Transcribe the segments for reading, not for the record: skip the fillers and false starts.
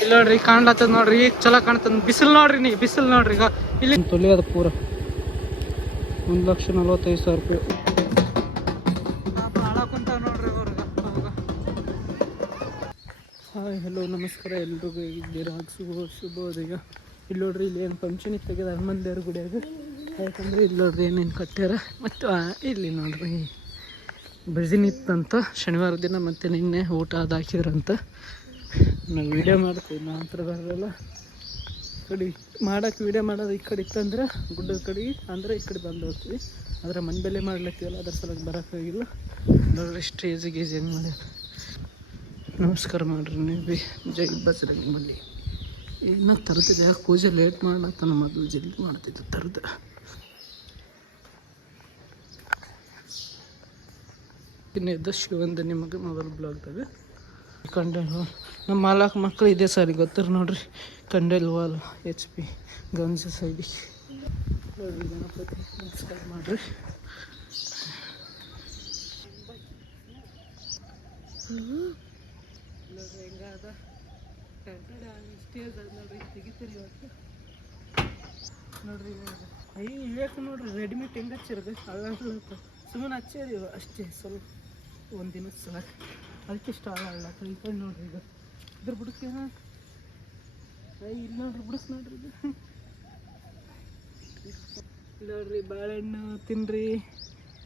ಇಲ್ಲ ನೋಡ್ರಿ ಕಾಣ್ಲತ್ತದ ನೋಡ್ರಿ, ಈಗ ಚಲೋ ಕಾಣ್ತದ. ಬಿಸಿಲು ನೋಡ್ರಿ, ನೀ ಬಿಸಿಲು ನೋಡ್ರಿ. ಈಗ ಇಲ್ಲಿ ತೊಲೆ ಅದ ಪೂರ 1,45,000 ರೂಪಾಯಿ. ಹಾಳಾಕೊಂತ ನೋಡ್ರಿ ಅವ್ರಿಗೆ. ಹಾಯ್ ಹಲೋ ನಮಸ್ಕಾರ ಎಲ್ರಿಗೂ, ಹೇಗಿದ್ದೀರಾ? ಶುಭೋದಯ. ಇಲ್ಲಿ ನೋಡ್ರಿ, ಇಲ್ಲಿ ಏನು ಫಂಕ್ಷನ್ ಇತ್ತಾಗ್ಯದ ಹನುಮಂದೇವ್ರ ಗುಡಿಯಾಗ. ಯಾಕಂದ್ರೆ ಇಲ್ಲಿ ನೋಡ್ರಿ ಏನೇನು ಕಟ್ಟ್ಯಾರ. ಮತ್ತು ಇಲ್ಲಿ ನೋಡ್ರಿ ಭಜನೆ ಇತ್ತಂತ ಶನಿವಾರ ದಿನ, ಮತ್ತು ನಿನ್ನೆ ಊಟ ಅದು ಹಾಕಿದ್ರಂತ. ನಾವು ವೀಡಿಯೋ ಮಾಡ್ತೀವಿ, ನಾ ಹತ್ರ ಬರಲ್ಲ ಕಡೆ ಮಾಡೋಕೆ. ವೀಡಿಯೋ ಮಾಡೋದು ಈ ಕಡೆ ಇತ್ತಂದ್ರೆ ಗುಡ್ಡದ ಕಡೆ ಅಂದರೆ ಈ ಕಡೆ ಬಂದು ಹೋಗ್ತೀವಿ. ಆದರೆ ಮನೆ ಬೆಲೆ ಮಾಡ್ಲತ್ತೀವಲ್ಲ, ಅದ್ರ ಸಲಕ್ಕೆ ಬರೋಕ್ಕಾಗಿಲ್ಲ. ನೋಡ್ರಿ ಸ್ಟೇಜಿಗೆ ಹೆಂಗೆ ಮಾಡ್ಯಾರ. ನಮಸ್ಕಾರ ಮಾಡ್ರಿ ನೀವು ಭೀ. ಜೈ ಬಸರಂಗ ಬಲ್ಲಿ. ಏನೋ ತರ್ತಿದ್ದೆ, ಯಾಕೆ ಪೂಜೆ ಲೇಟ್ ಮಾಡ್ಲತ್ತಾನ, ಮೊದಲು ಜಲ್ದಿ ಮಾಡ್ತಿದ್ದು ತರ್ದು. ಇನ್ನು ಎದ್ದು ಶಿವಂದ ನಿಮಗೆ ಮೊಬೈಲ್ ಬ್ಲಾಗ್ದಾಗ ಕಂಡೇಲ್ ವಾಲ್. ನಮ್ಮ ಮಾಲಾಕ್ ಮಕ್ಕಳು ಇದೆ ಸಾರಿ ಗೊತ್ತಿರ ನೋಡ್ರಿ. ಕಂಡೇಲ್ ವಾಲ್ HP ಗಂಜ ಸೈಡಿ ನೋಡ್ರಿ. ಗಣಪತಿ ನಮಸ್ಕಾರ ಮಾಡ್ರಿ. ನೋಡ್ರಿ ಹೆಂಗಾದ ಸ್ಟೇಜ್ ಅದು ನೋಡ್ರಿ, ತೆಗಿತೀರಿ ಇವತ್ತು ನೋಡ್ರಿ. ಇವಾಗ ನೋಡ್ರಿ ರೆಡಿಮೇಡ್ ಹೆಂಗೆ ಹಚ್ಚಿರೋದು ಅಲ್ಲ, ಸುಮ್ಮನೆ ಹಚ್ಚಿರಿ ಅಷ್ಟೇ. ಸ್ವಲ್ಪ ಒಂದು ದಿನದ ಸಲ ಅದಕ್ಕೆ ಇಷ್ಟ ಆಗಲ್ಲ. ಈ ಕಡೆ ನೋಡ್ರಿ, ಈಗ ಇದ್ರ ಬುಡಕ್ಕೇನ ಇಲ್ಲಿ ನೋಡ್ರಿ, ಬುಡಕ್ ನೋಡ್ರಿ. ಇದು ನೋಡ್ರಿ ಬಾಳೆಹಣ್ಣು ತಿನ್ರಿ,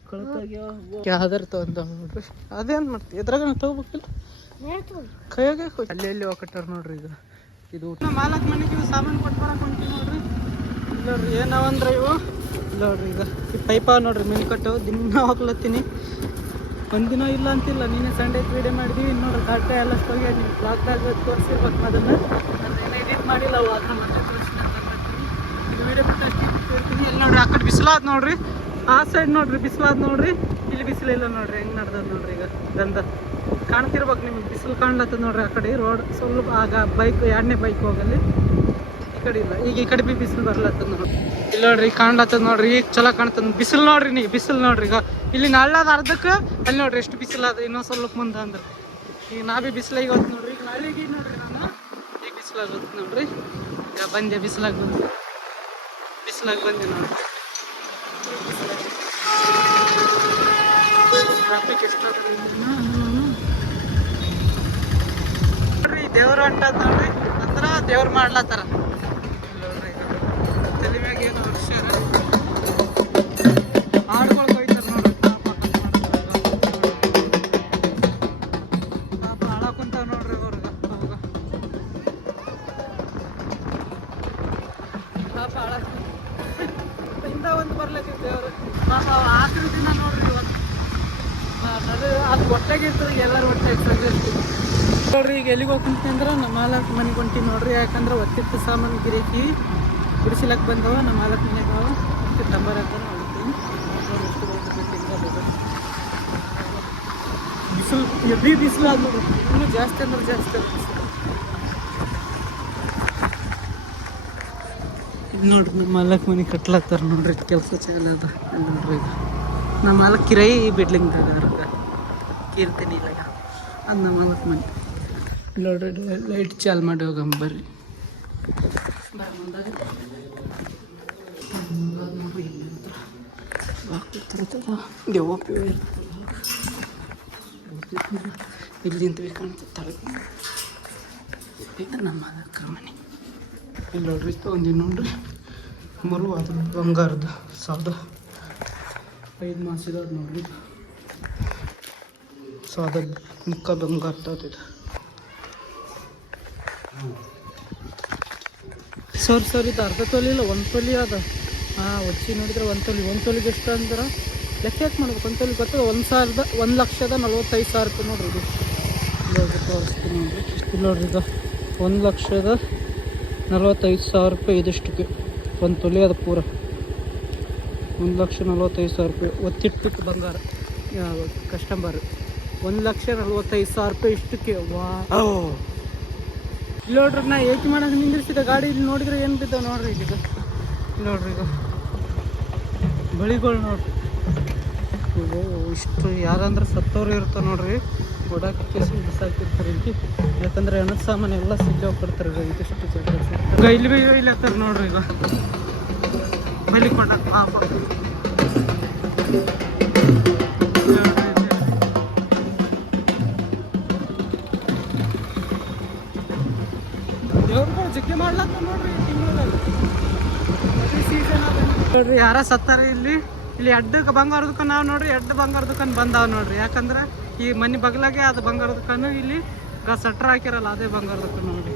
ಕೊಳತಾಗ್ಯಾವ. ಯಾವ್ದಾರ ತೊಗೊಂಡ ನೋಡ್ರಿ. ಅದೇನು ಮಾಡ್ತೀವಿ, ಎದ್ರಾಗ ತೊಗೋಬೇಕಿಲ್ಲ, ಕೈಯಾಗ ಅಲ್ಲಿ ಎಲ್ಲಿ ಹೋಗಟ್ಟಾರ ನೋಡ್ರಿ. ಈಗ ಇದು ಮಾಲಕ್ ಮನೆಗೆ ಇವು ಸಾಮಾನು ಕೊಟ್ಟು ಬರಕ್ಕೆ ಹೊಂಟೀವಿ ನೋಡ್ರಿ. ನೋಡ್ರಿ ಏನವಂದ್ರೆ ಇವು ನೋಡ್ರಿ, ಈಗ ಈ ಪೈಪ ನೋಡ್ರಿ ಮಿನಿ ಕಟ್ಟು ದಿನ ಹೋಗ್ಲತ್ತೀನಿ. ಒಂದಿನ ಇಲ್ಲ ಅಂತಿಲ್ಲ, ನೀನೇ ಸಂಡೇ ವೀಡಿಯೋ ಮಾಡಿದ್ವಿ. ನೋಡ್ರಿ ಕಟ್ಟೆ ಎಲ್ಲ ಹೋಗಿ ನೀವು ಬ್ಲಾಗ್ದಾಗ ತೋರಿಸಿರ್ಬೇಕು. ಅದನ್ನು ನಾನು ಎಡಿಟ್ ಮಾಡಿಲ್ಲ, ಅವು ಅದನ್ನ ಮತ್ತೆ ತೋರಿಸ್ತೀನಿ. ವೀಡಿಯೋ ಬಿಟ್ಟು ಅಷ್ಟೇ ಹೇಳ್ತೀನಿ. ಇಲ್ಲಿ ನೋಡ್ರಿ ಆ ಕಡೆ ಬಿಸಿಲಾದ ನೋಡ್ರಿ, ಆ ಸೈಡ್ ನೋಡ್ರಿ ಬಿಸಿಲಾದ ನೋಡ್ರಿ. ಇಲ್ಲಿ ಬಿಸಿಲಿಲ್ಲ ನೋಡ್ರಿ, ಹೆಂಗೆ ನಡ್ದದ ನೋಡ್ರಿ. ಈಗ ಗಂಧ ಕಾಣ್ತಿರ್ಬೇಕು ನಿಮ್ಗೆ, ಬಿಸಿಲು ಕಾಣ್ಲತ್ತದ ನೋಡ್ರಿ. ಆ ಕಡೆ ರೋಡ್ ಸ್ವಲ್ಪ ಆಗ ಬೈಕ್, ಎರಡನೇ ಬೈಕ್ ಹೋಗಲ್ಲಿ, ಈ ಕಡೆ ಇಲ್ಲ. ಈಗ ಈ ಕಡೆ ಬಿ ಬಿಸಿಲು ಬರ್ಲತ್ತದ ನೋಡ್ರಿ. ಇಲ್ಲಿ ನೋಡ್ರಿ ಕಾಣ್ಲತ್ತದ ನೋಡ್ರಿ, ಈಗ ಚಲೋ ಕಾಣ್ತದ. ಬಿಸಿಲು ನೋಡ್ರಿ, ನೀ ಬಿಸಿಲು ನೋಡ್ರಿ. ಈಗ ಇಲ್ಲಿ ನಾಳೆದ ಅರ್ಧಕ್ಕೆ ಅಲ್ಲಿ ನೋಡ್ರಿ ಎಷ್ಟು ಬಿಸಿಲು ಅದ. ಇನ್ನೊಂದು ಸ್ವಲ್ಪ ಮುಂದೆ ಅಂದ್ರೆ ಈಗ ನಾ ಭೀ ಬಿಸಿಲಾಗಿ ಹೋಗ್ತು ನೋಡ್ರಿ. ಈಗ ನಾಳೆಗೆ ನೋಡ್ರಿ ನಾನು ಈಗ ಬಿಸಿಲಾಗಿ ಹೋಗ್ತು ನೋಡ್ರಿ. ಈಗ ಬಂದೆ, ಬಿಸಿಲಾಗಿ ಬಂದೆ ನೋಡ್ರಿ. ಟ್ರಾಫಿಕ್ ಎಷ್ಟು ನೋಡ್ರಿ. ದೇವ್ರು ಹೊಂಟದ ನೋಡ್ರಿ, ಅಂದ್ರೆ ದೇವ್ರು ಮಾಡ್ಲತ್ತಾರ ನೋಡ್ರಿ. ಈಗ ತಲೆ ಮ್ಯಾಗ ಏನು ವರ್ಷಾರ ಹಾಡುಗಳು ಕೊಯ್ತಾರ ನೋಡ್ರಿ. ಪಾಪ ಹಾಳಾಕೊಂತಾವ ನೋಡ್ರಿ ಅವ್ರಿಗೆ. ಅವಾಗ ಪಾಪ ಹಿಂದ ಒಂದು ಬರ್ಲತ್ತಿತ್ತು ದೇವ್ರು. ಪಾಪ ಆಖರಿ ದಿನ ನೋಡ್ರಿ ಇವತ್ತು. ಅದು ಒಟ್ಟಾಗಿರ್ತದೆ, ಎಲ್ಲರೂ ಒಟ್ಟಾಗಿ ನೋಡ್ರಿ. ಈಗ ಎಲ್ಲಿಗೆ ಹೋಗ್ತೀನಿ ಅಂದ್ರೆ ನಮ್ಮ ಮಾಲಕ್ ಮನೆಗೆ ಹೊಂಟೀನಿ ನೋಡ್ರಿ. ಯಾಕಂದ್ರೆ ಒತ್ತಿಟ್ಟು ಸಾಮಾನು ಗಿರಾಕಿ ಬಿಡಿಸಿಲಕ್ಕೆ ಬಂದವ. ನಮ್ಮ ಮಾಲಕ್ ಮನೆಗೆ ಅವ ಮತ್ತು ತಂಬರ್ ಅಂತ ಹೋಗ್ತೀನಿ. ಬಿಸಿಲು ಎಬ್ಬಿ ಬಿಸಿಲು ಆದ ನೋಡ್ರಿ, ಇನ್ನೂ ಜಾಸ್ತಿ ಅಂದ್ರೆ ಜಾಸ್ತಿ ಅದ ಬಿಸಿಲು. ಇದು ನೋಡ್ರಿ ನಮ್ಮ ಮಾಲಕ್ ಮನೆ ಕಟ್ಲಾಕ್ತಾರ ನೋಡ್ರಿ, ಕೆಲಸ ಚಾಲ ಅದ ನೋಡ್ರಿ. ಈಗ ನಮ್ಮ ಮಾಲಕ್ ಕಿರೈ ಬಿಡ್ಲಿಂಗ್ದಾಗ ಕೀರ್ತೀನಿ ಇಲ್ಲ ಅದು ನಮ್ಮ ಮಾಲಕ್ ಮನೆ ನೋಡ್ರಿ. ಲೈಟ್ ಚಾಲು ಮಾಡಿ ಹೋಗಮ್ಮ ಬರ್ರಿ. ಇಲ್ಲಿಂದ ಕಾಣ್ತಾರೆ ನಮ್ಮ ಮಾಲಕ ಮನೆ. ಇಲ್ಲಿ ನೋಡ್ರಿ ತೊಗೊಂಡಿನಿ ನೋಡ್ರಿ, ಮರು ಅದು ಬಂಗಾರದ ಸೌದ 5 ಮಾಸಿದ ನೋಡ್ರಿ. ಸೌದ ಮುಕ್ಕ ಬಂಗಾರ ತಗೋತಿದ್ದ. ಸರ್ ಇದು ಅರ್ಧ ತೊಲಿ ಇಲ್ಲ, 1 ತೊಲಿ ಅದ. ಒಚ್ಚಿ ನೋಡಿದ್ರೆ 1 ತೊಲಿ. 1 ತೊಲಿಗೆ ಎಷ್ಟು ಅಂದ್ರೆ ಲೆಕ್ಕ ಯಾಕೆ ಮಾಡ್ಬೇಕು? 1 ತೊಲಿ ಗೊತ್ತದ 1,45,000 ರೂಪಾಯಿ ನೋಡ್ರಿ. ಇದು ಇವಾಗ ತೋರಿಸ್ತೀನಿ ನೋಡ್ರಿ. ಇಲ್ಲಿ ನೋಡ್ರಿ, ಇದು 1,45,000 ರೂಪಾಯಿ ಇದಿಷ್ಟಕ್ಕೆ 1 ತೊಲಿ ಅದ ಪೂರ. 1,45,000 ರೂಪಾಯಿ ಒತ್ತಿಟ್ಟಕ್ಕೆ ಬಂಗಾರ. ಯಾವ ಕಸ್ಟಮರ್ 1,45,000 ರೂಪಾಯಿ ಇಷ್ಟಕ್ಕೆ. ವಾ ಇಲ್ಲಿ ನೋಡ್ರಿ, ನಾ ಏಕೆ ಮಾಡೋಕೆ ನಿಂದಿರ್ಸಿದ ಗಾಡಿ. ಇಲ್ಲಿ ನೋಡಿದ್ರೆ ಏನು ಬಿದ್ದಾವೆ ನೋಡ್ರಿ. ಈಗ ನೋಡ್ರಿ, ಈಗ ಬಳಿಗಳು ನೋಡ್ರಿ. ಇಷ್ಟು ಯಾರಂದ್ರೆ ಸತ್ತವ್ರು ಇರ್ತಾವೆ ನೋಡ್ರಿ. ಓಡಾಕಕ್ಕೆ ಬಿಸಾಕಿರ್ತಾರೆ ಇಲ್ಲಿ. ಯಾಕಂದ್ರೆ ಹಣದ ಸಾಮಾನು ಎಲ್ಲ ಸಿಗ್ಲಿ ಕೊಡ್ತಾರೆ ಇದಿಷ್ಟು ಜಾಗ. ಇಲ್ಲಿ ಇಲ್ಲಿ ಹತ್ತಾರ ನೋಡ್ರಿ ಈಗ ಬಲಿ ಕೊಟ್ಟ ದೇವ್ರುಗಳು ಜಿಗ್ಗೆ ಮಾಡ್ಲತ್ತ ನೋಡ್ರಿ ನೋಡ್ರಿ ಯಾರ ಸತ್ತಾರ ಇಲ್ಲಿ. ಇಲ್ಲಿ ಎಡ್ಡಕ್ಕೆ ಬಂಗಾರ ದುಕಾನ್ ನಾವು ನೋಡ್ರಿ, ಎಡ್ಡು ಬಂಗಾರ ದುಕಾನ್ ಬಂದಾವ ನೋಡ್ರಿ. ಯಾಕಂದ್ರೆ ಈ ಮನೆ ಬಗ್ಲಾಗೆ ಅದು ಬಂಗಾರ ದುಕಾನು, ಇಲ್ಲಿ ಸಟ್ರ ಹಾಕಿರಲ್ಲ ಅದೇ ಬಂಗಾರ ದುಕಾನ್ ನೋಡ್ರಿ.